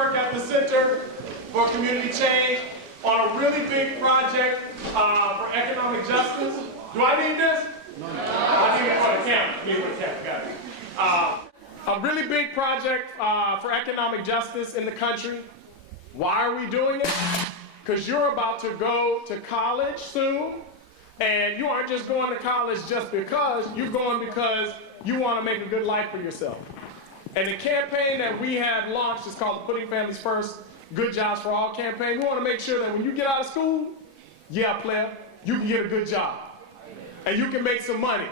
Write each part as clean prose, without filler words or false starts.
work at the Center for Community Change on a really big project for economic justice. Do I need this? No. I need it for the camera. I need it for the camera. Got it. A really big project for economic justice in the country. Why are we doing it? Because you're about to go to college soon, and you aren't just going to college just because, you're going because you want to make a good life for yourself. And the campaign that we have launched is called the Putting Families First, Good Jobs for All campaign. We want to make sure that when you get out of school, yeah, player, you can get a good job. And you can make some money.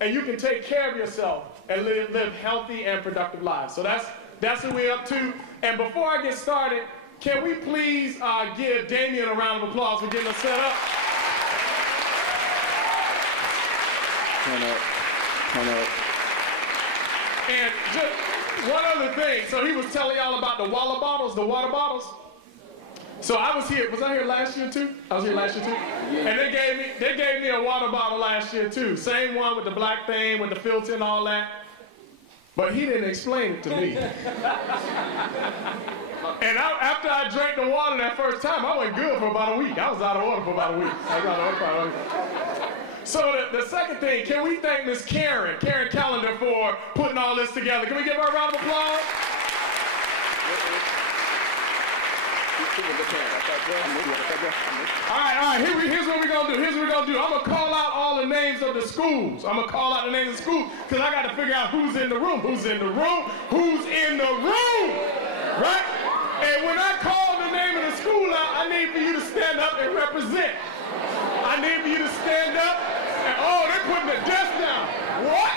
And you can take care of yourself and live healthy and productive lives. So that's what we're up to. And before I get started, can we please give Damien a round of applause for getting us set up? Turn up. Turn up. And just one other thing. So he was telling y'all about the water bottles. So I was I here last year too? I was here last year too? Yeah. And they gave me a water bottle last year too. Same one with the black thing, with the filter and all that. But he didn't explain it to me. And after I drank the water that first time, I went good for about a week. I was out of order for about a week. So the second thing, can we thank Miss Karen Callender for putting all this together? Can we give her a round of applause? All right, here's what we're going to do. I'm going to call out all the names of the schools. Because I got to figure out who's in the room. Right? And when I call the name of the school out, I need for you to stand up and represent. I need for you to stand up and, oh, they're putting the desk down. What?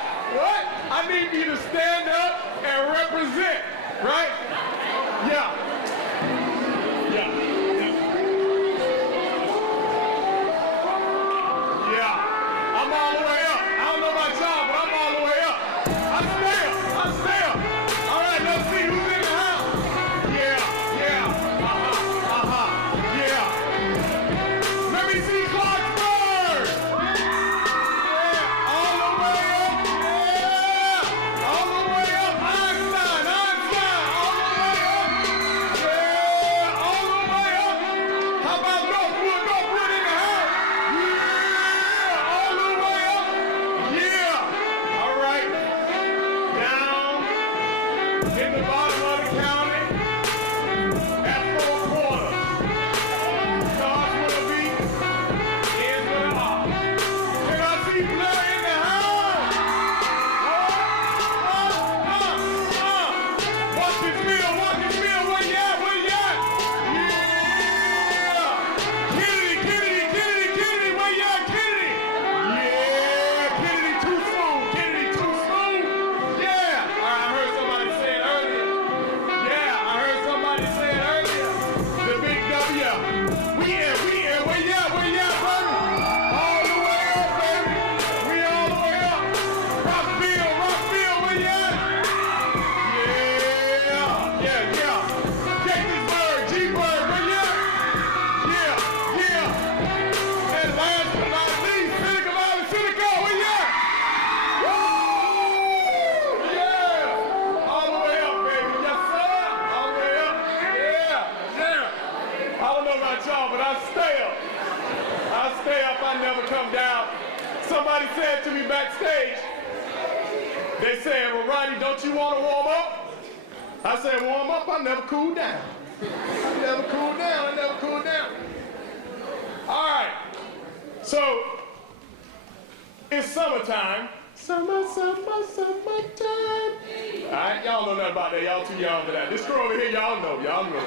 I need for you to stand up and represent, right? Yeah. I'm all the way up. I don't know about y'all, but I'm all the way up. I stay up. All right, let's see who's in the house. Yeah. Let me see Clarksburg. Yeah, all the way up. Yeah, all the way up. Einstein, all the way up. Yeah, all the way up. How about Northwood in the house? Yeah, all the way up. Yeah. All right. Down in the bottom of the county at 4 corners. Starts with a B, ends with an R. Can I see Blair in the house? Watch this meal, where you at? Yeah! Kennedy, where you at, Kennedy? Yeah, Kennedy too soon. Yeah! All right, I heard somebody say it earlier. The big W. We in, where you at, baby? All the way up, baby. We all the way up. Rockville, where you at? Yeah. Gettysburg, G-Burg, where you at? Yeah. And last but not least, Seneca Valley, where you at? Woo! Yeah. All the way up, baby. Yes, sir. All the way up. Yeah. I don't know about y'all, but I stay up. I never come down. Somebody said to me backstage, they said, well, Ronnie, don't you want to warm up? I said, warm up? I never cool down. All right. So, it's summertime. Summertime. All right, y'all know nothing about that. Y'all too young for that. This girl over here, y'all know about it.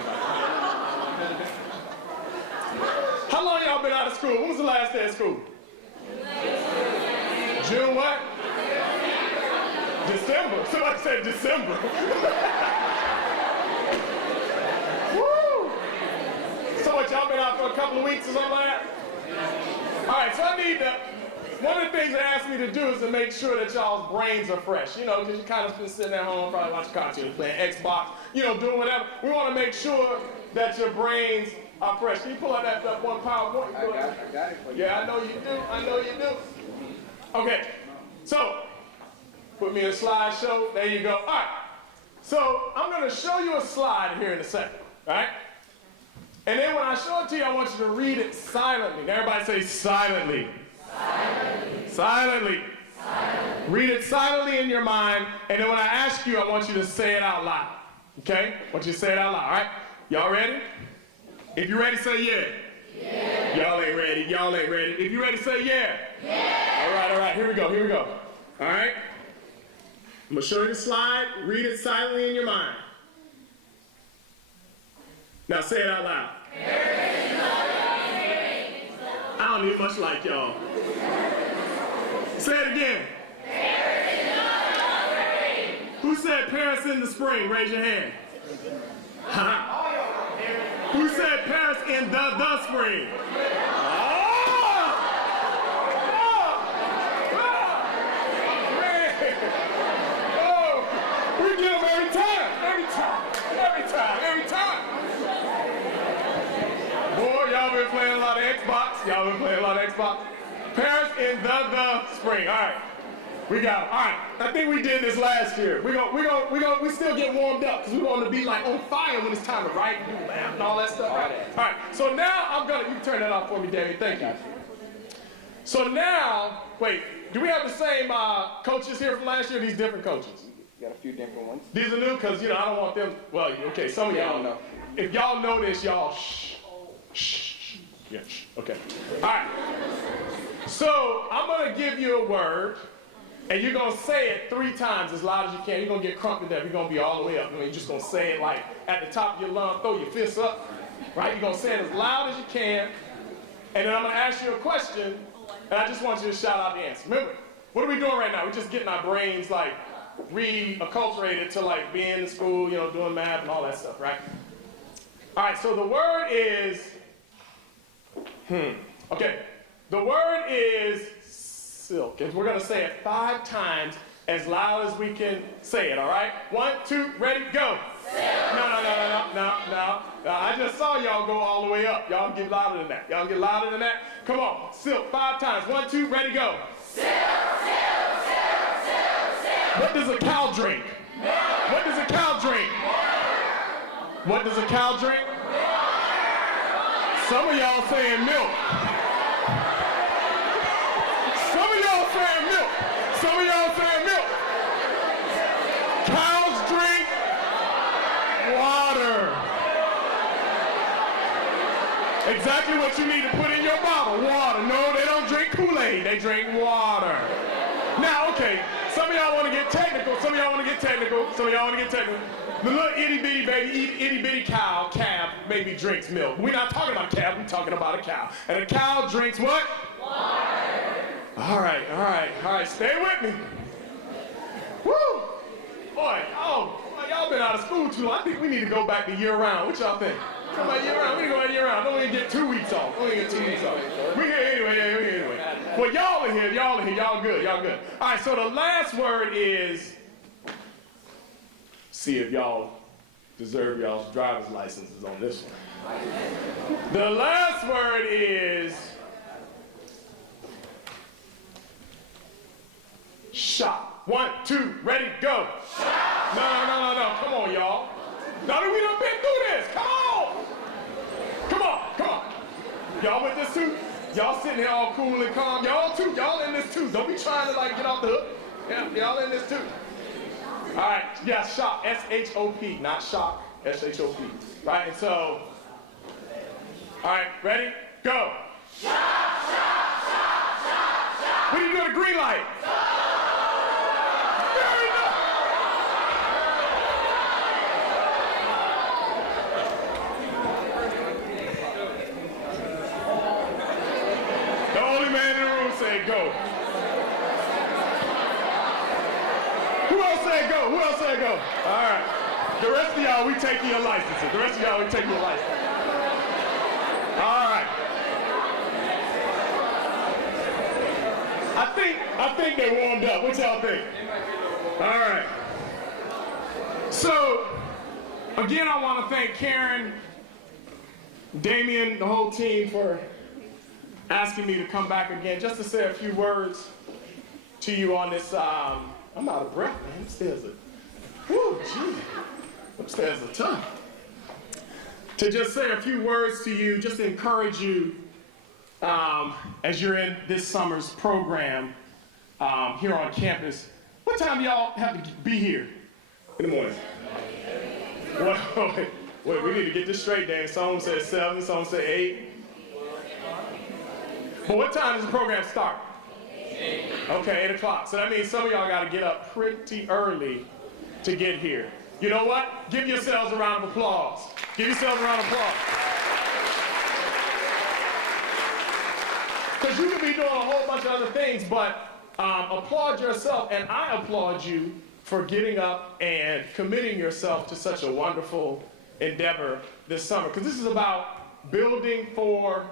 How long y'all been out of school? When was the last day of school? June what? December. Somebody said December. Woo! So what, y'all been out for a couple of weeks or something like that? All right, so one of the things they asked me to do is to make sure that y'all's brains are fresh, because you kind of been sitting at home, probably watching cartoons, playing Xbox, doing whatever. We want to make sure that your brains are fresh. Can you pull out that one PowerPoint? I got it for you. Yeah, I know you do. Okay, so put me in a slideshow. There you go. All right. So I'm going to show you a slide here in a second, right? And then when I show it to you, I want you to read it silently. Now everybody say silently. Silently. Silently. Silently. Read it silently in your mind, and then when I ask you, I want you to say it out loud. Okay? I want you to say it out loud, all right? Y'all ready? If you're ready, say yeah. Yeah. Y'all ain't ready. Y'all ain't ready. If you're ready, say yeah. Yeah. All right. Here we go. All right? I'm going to show you the slide. Read it silently in your mind. Now say it out loud. I don't need much like y'all. Say it again. Who said Paris in the spring? Raise your hand. Who said Paris in the spring? We get them every time. Boy, y'all been playing a lot of Xbox. Paris in the spring. All right. We got it. All right. I think we did this last year. We still get warmed up because we're going to be like on fire when it's time to write and do math and all that stuff. Right? All right. So now you can turn that off for me, Danny. Thank you. So now, wait, do we have the same coaches here from last year? Or these different coaches? Got a few different ones. These are new because, I don't want them, well, okay, some of y'all know. If y'all know this, y'all shh. Yeah, shh. Okay. All right. So I'm going to give you a word, and you're going to say it 3 times as loud as you can. You're going to get crunked to death. You're going to be all the way up. You're just going to say it like at the top of your lung, throw your fists up, right? You're going to say it as loud as you can, and then I'm going to ask you a question, and I just want you to shout out the answer. Remember, what are we doing right now? We're just getting our brains like re-acculturated to like being in school, doing math and all that stuff, right? All right, so the word is, okay. The word is silk, and we're going to say it 5 times as loud as we can say it, all right? 1, 2, ready, go. Silk. No. I just saw y'all go all the way up. Y'all get louder than that. Come on, silk, 5 times. 1, 2, ready, go. Silk. What does a cow drink? Milk. What does a cow drink? Milk. What does a cow drink? Milk. Some of y'all saying milk. Cows drink water. Exactly what you need to put in your bottle, water. No, they don't drink Kool-Aid, they drink water. Now, okay, some of y'all want to get technical. The little itty-bitty baby, itty-bitty cow, calf, maybe drinks milk. We're not talking about calf, we're talking about a cow. And a cow drinks what? Water. All right, stay with me. Woo! Boy, y'all been out of school too long. I think we need to go back to year-round. What y'all think? Come about year-round? We need to go year-round. Don't even get 2 weeks off. We're here anyway. Well, y'all are here. Y'all good. All right, so the last word is, see if y'all deserve y'all's driver's licenses on this one. The last word is shop. 1, 2, ready, go. Shop. No. Come on, y'all. Now that we done been through this, come on. Y'all with this too? Y'all sitting here all cool and calm. Y'all in this too. Don't be trying to like get off the hook. Yeah, y'all in this too. All right, yeah, shop, S-H-O-P, not shock, S-H-O-P. Right, and so, all right, ready, go. Shop. What do you do at a green light? Go. Who else said go? All right. The rest of y'all, we taking your licenses. All right. I think they warmed up. What y'all think? All right. So, again, I want to thank Karen, Damien, the whole team for asking me to come back again just to say a few words to you on this. I'm out of breath, man. This is a Whew, gee. Upstairs are tough. To just say a few words to you, just to encourage you as you're in this summer's program here on campus. What time do y'all have to be here in the morning? Wait, we need to get this straight, Dan. Someone said 7, someone said 8. But what time does the program start? 8. Okay, 8 o'clock. So that means some of y'all got to get up pretty early to get here. You know what? Give yourselves a round of applause. Give yourselves a round of applause. Because you could be doing a whole bunch of other things, but applaud yourself, and I applaud you for getting up and committing yourself to such a wonderful endeavor this summer. Because this is about building for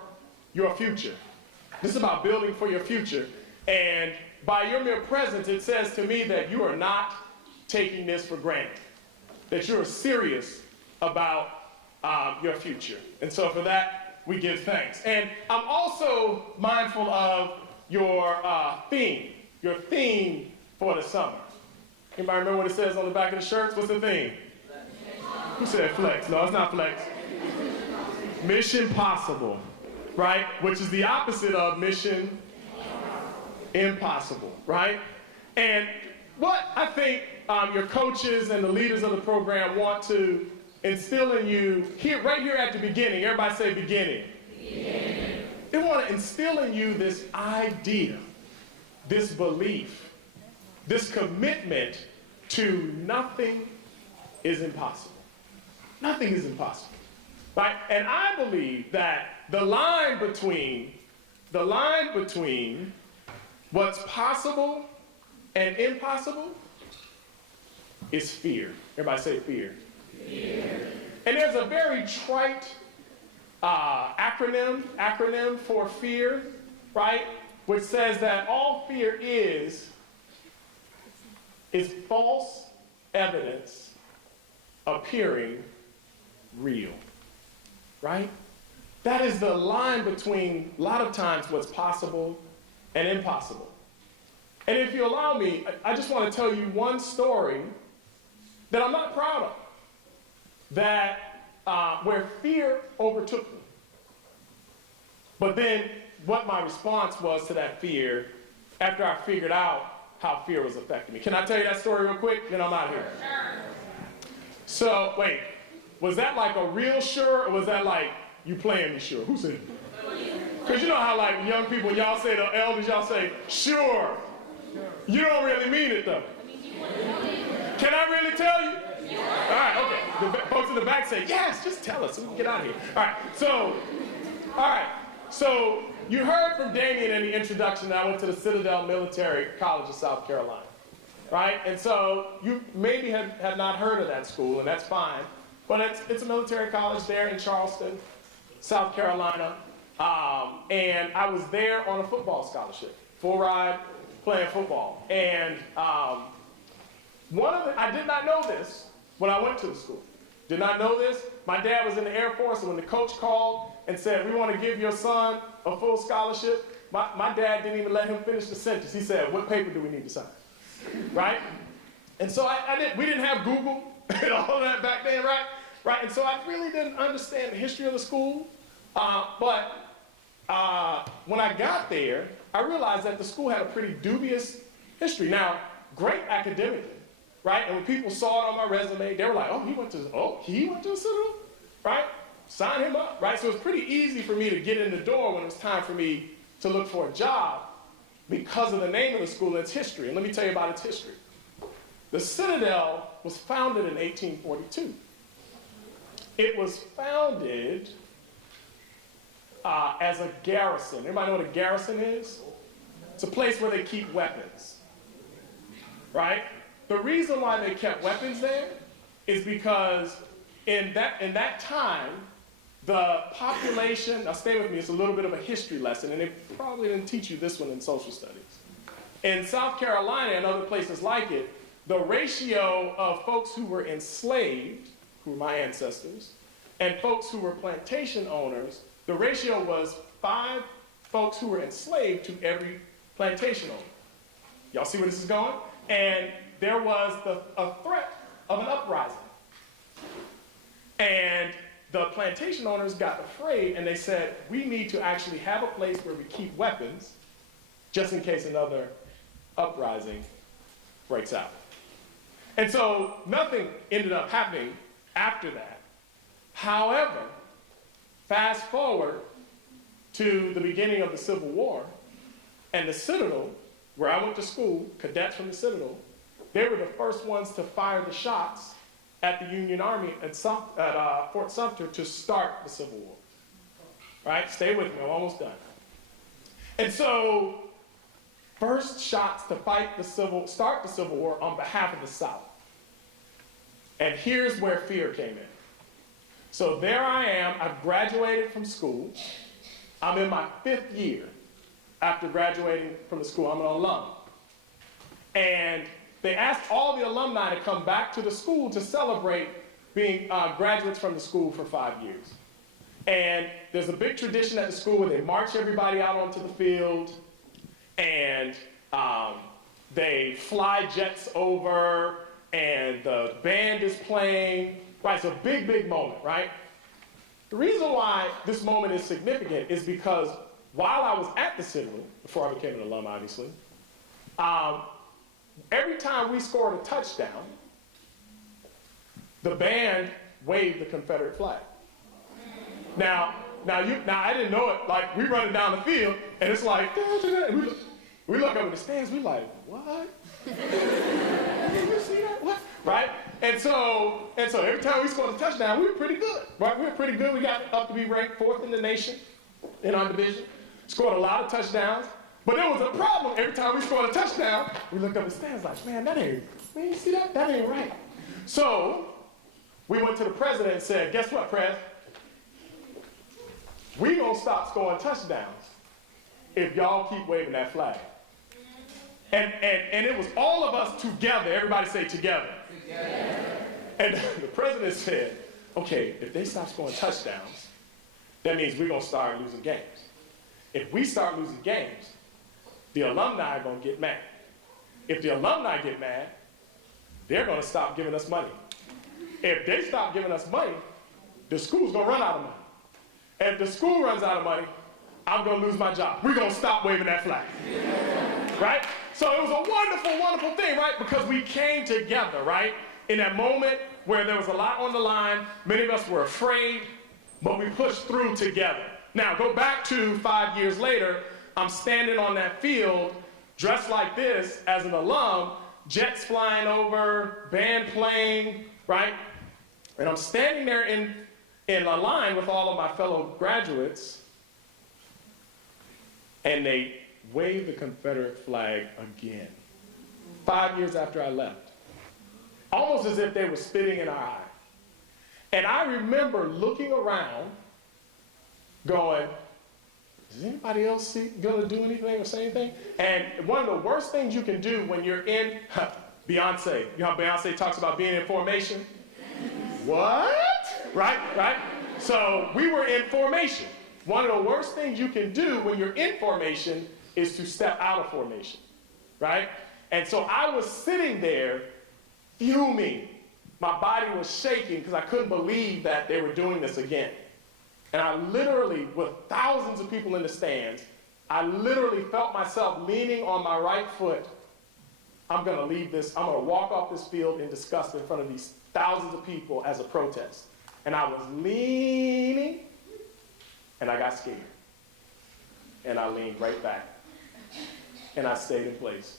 your future. This is about building for your future. And by your mere presence, it says to me that you are not taking this for granted, that you're serious about your future. And so for that, we give thanks. And I'm also mindful of your theme for the summer. Anybody remember what it says on the back of the shirts? What's the theme? Who said flex? No, it's not flex. Mission possible, right? Which is the opposite of mission impossible, right? And what I think your coaches and the leaders of the program want to instill in you here, right here at the beginning. Everybody say beginning. Beginning. They want to instill in you this idea, this belief, this commitment to nothing is impossible. Nothing is impossible, right? And I believe that the line between what's possible and impossible is fear. Everybody say fear. Fear. And there's a very trite acronym for fear, right? Which says that all fear is false evidence appearing real, right? That is the line between, a lot of times, what's possible and impossible. And if you allow me, I just want to tell you one story that I'm not proud of, that where fear overtook me. But then what my response was to that fear after I figured out how fear was affecting me. Can I tell you that story real quick? Then I'm out of here. So, wait, was that like a real sure, or was that like you playing me sure? Who said it? Because you know how like young people, y'all say, the elders, y'all say, sure. You don't really mean it though. Can I really tell you? All right, okay. The folks in the back say, yes, just tell us so we can get out of here. All right, so you heard from Damien in the introduction that I went to the Citadel Military College of South Carolina, right? And so you maybe have not heard of that school, and that's fine. But it's a military college there in Charleston, South Carolina. And I was there on a football scholarship, full ride, playing football. And I did not know this when I went to the school. Did not know this. My dad was in the Air Force, and when the coach called and said, we want to give your son a full scholarship, my dad didn't even let him finish the sentence. He said, what paper do we need to sign? Right? And so we didn't have Google and all of that back then, right? And so I really didn't understand the history of the school. But when I got there, I realized that the school had a pretty dubious history. Now, great academically, right? And when people saw it on my resume, they were like, he went to the Citadel, right? Sign him up, right? So it was pretty easy for me to get in the door when it was time for me to look for a job because of the name of the school and its history. And let me tell you about its history. The Citadel was founded in 1842. It was founded as a garrison. Anybody know what a garrison is? It's a place where they keep weapons, right? The reason why they kept weapons there is because in that time, the population, now stay with me, it's a little bit of a history lesson, and they probably didn't teach you this one in social studies. In South Carolina and other places like it, the ratio of folks who were enslaved, who were my ancestors, and folks who were plantation owners, the ratio was 5 folks who were enslaved to every plantation owner. Y'all see where this is going? And there was a threat of an uprising. And the plantation owners got afraid and they said, we need to actually have a place where we keep weapons just in case another uprising breaks out. And so nothing ended up happening after that. However, fast forward to the beginning of the Civil War, and the Citadel, where I went to school, cadets from the Citadel, they were the first ones to fire the shots at the Union Army at Fort Sumter to start the Civil War. Right? Stay with me, I'm almost done. And so, first shots to start the Civil War on behalf of the South. And here's where fear came in. So there I am, I've graduated from school. I'm in my 5th year after graduating from the school. I'm an alum. And they asked all the alumni to come back to the school to celebrate being graduates from the school for 5 years. And there's a big tradition at the school where they march everybody out onto the field, and they fly jets over, and the band is playing. Right, it's a big, big moment, right? The reason why this moment is significant is because while I was at the Citadel, before I became an alum, obviously, every time we scored a touchdown, the band waved the Confederate flag. Now I didn't know it. Like, we running down the field, and it's like, and we look over the stands, we like, what? Did you see that? What? Right? And so every time we scored a touchdown, we were pretty good. Right? We were pretty good. We got up to be ranked 4th in the nation in our division. Scored a lot of touchdowns. But there was a problem. Every time we scored a touchdown, we looked up the stands like, man, you see that? That ain't right. So we went to the president and said, guess what, Pres? We gonna stop scoring touchdowns if y'all keep waving that flag. And it was all of us together. Everybody say together. Together. And the president said, okay, if they stop scoring touchdowns, that means we're gonna start losing games. If we start losing games, the alumni are gonna get mad. If the alumni get mad, they're gonna stop giving us money. If they stop giving us money, the school's gonna run out of money. And if the school runs out of money, I'm gonna lose my job. We're gonna stop waving that flag. Right? So it was a wonderful, wonderful thing, right? Because we came together, right? In that moment where there was a lot on the line, many of us were afraid, but we pushed through together. Now, go back to 5 years later, I'm standing on that field, dressed like this as an alum, jets flying over, band playing, right? And I'm standing there in a line with all of my fellow graduates, and they wave the Confederate flag again. 5 years after I left. Almost as if they were spitting in our eye. And I remember looking around, going, is anybody else gonna do anything or say anything? And one of the worst things you can do when you're in, Beyonce, you know how Beyonce talks about being in formation? What? Right? So we were in formation. One of the worst things you can do when you're in formation is to step out of formation, right? And so I was sitting there fuming. My body was shaking because I couldn't believe that they were doing this again. And I literally, with thousands of people in the stands, I literally felt myself leaning on my right foot. I'm gonna leave this, I'm gonna walk off this field in disgust in front of these thousands of people as a protest. And I was leaning, and I got scared. And I leaned right back. And I stayed in place.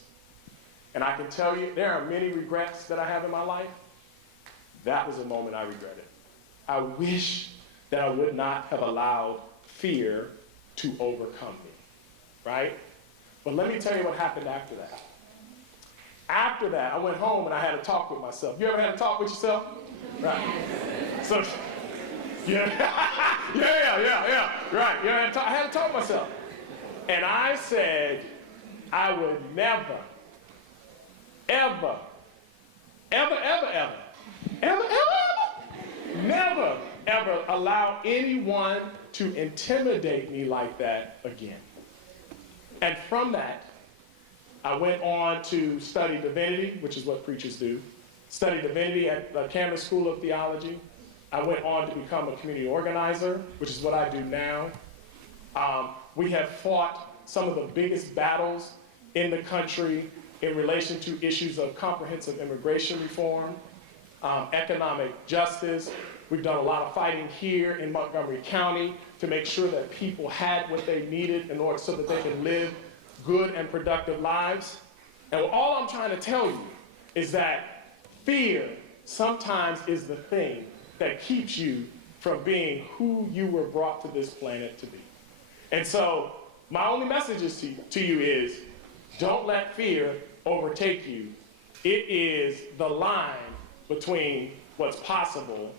And I can tell you, there are many regrets that I have in my life. That was a moment I regretted. I wish that I would not have allowed fear to overcome me, right? But let me tell you what happened after that. After that, I went home and I had a talk with myself. You ever had a talk with yourself? Right. So, yeah, right. Yeah, I had to talk with myself. And I said, I would never, never allow anyone to intimidate me like that again. And from that, I went on to study divinity, which is what preachers do. studied divinity at the Campbell School of Theology. I went on to become a community organizer, which is what I do now. We have fought some of the biggest battles in the country in relation to issues of comprehensive immigration reform, economic justice. We've done a lot of fighting here in Montgomery County to make sure that people had what they needed in order so that they could live good and productive lives. And all I'm trying to tell you is that fear sometimes is the thing that keeps you from being who you were brought to this planet to be. And so my only message to you is, don't let fear overtake you. It is the line between what's possible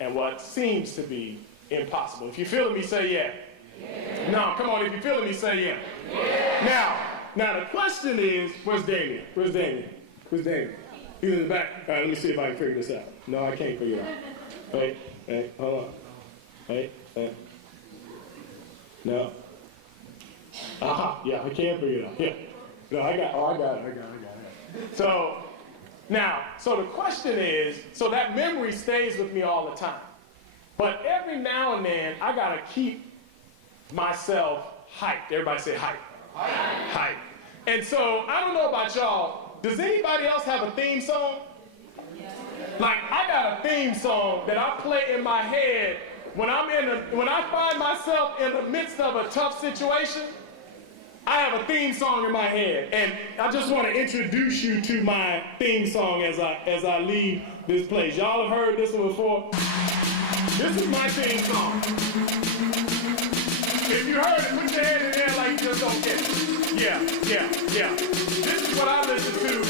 and what seems to be impossible. If you're feeling me, say yeah. Yeah. No, come on, if you're feeling me, say yeah. Yeah. Now the question is, where's Damien? Where's Damien? Where's Damien? He's in the back. All right, let me see if I can figure this out. No, I can't figure it out. Wait, hold on. Wait. No. Yeah, I can't figure it out. Yeah. No, I got it. So the question is, so that memory stays with me all the time. But every now and then, I gotta keep myself hyped. Everybody say hype. Hype. And so, I don't know about y'all, does anybody else have a theme song? Like, I got a theme song that I play in my head when I find myself in the midst of a tough situation. I have a theme song in my head, and I just want to introduce you to my theme song as I leave this place. Y'all have heard this one before? This is my theme song. If you heard it, put your hand in there like you just don't get it. Yeah. This is what I listen to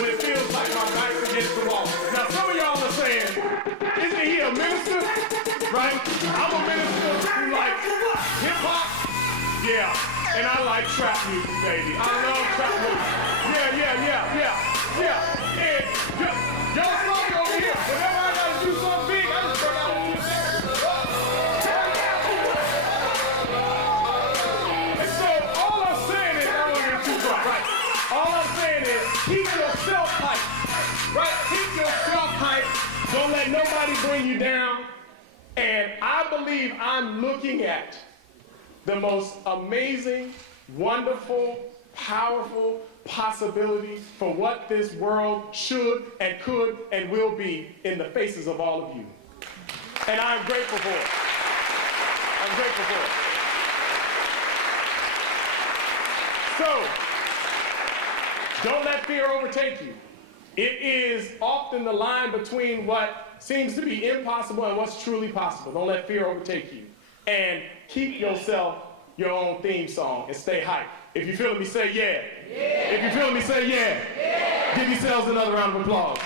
when it feels like my back's against the wall. Now, some of y'all are saying, isn't he a minister? Right? I'm a minister who likes hip-hop. Yeah. And I like trap music, baby. I love trap music. Yeah. And y'all saw me over here. Whenever I gotta do something big, I just bring out a few things. And so all I'm saying is, I don't want to get too bright. Right. All I'm saying is, keep yourself hyped. Right? Keep yourself hyped. Don't let nobody bring you down. And I believe I'm looking at the most amazing, wonderful, powerful possibility for what this world should and could and will be in the faces of all of you. And I'm grateful for it. I'm grateful for it. So, don't let fear overtake you. It is often the line between what seems to be impossible and what's truly possible. Don't let fear overtake you. And keep yourself your own theme song and stay hyped. If you're feeling me, say yeah. If you're feeling me, say yeah. Give yourselves another round of applause.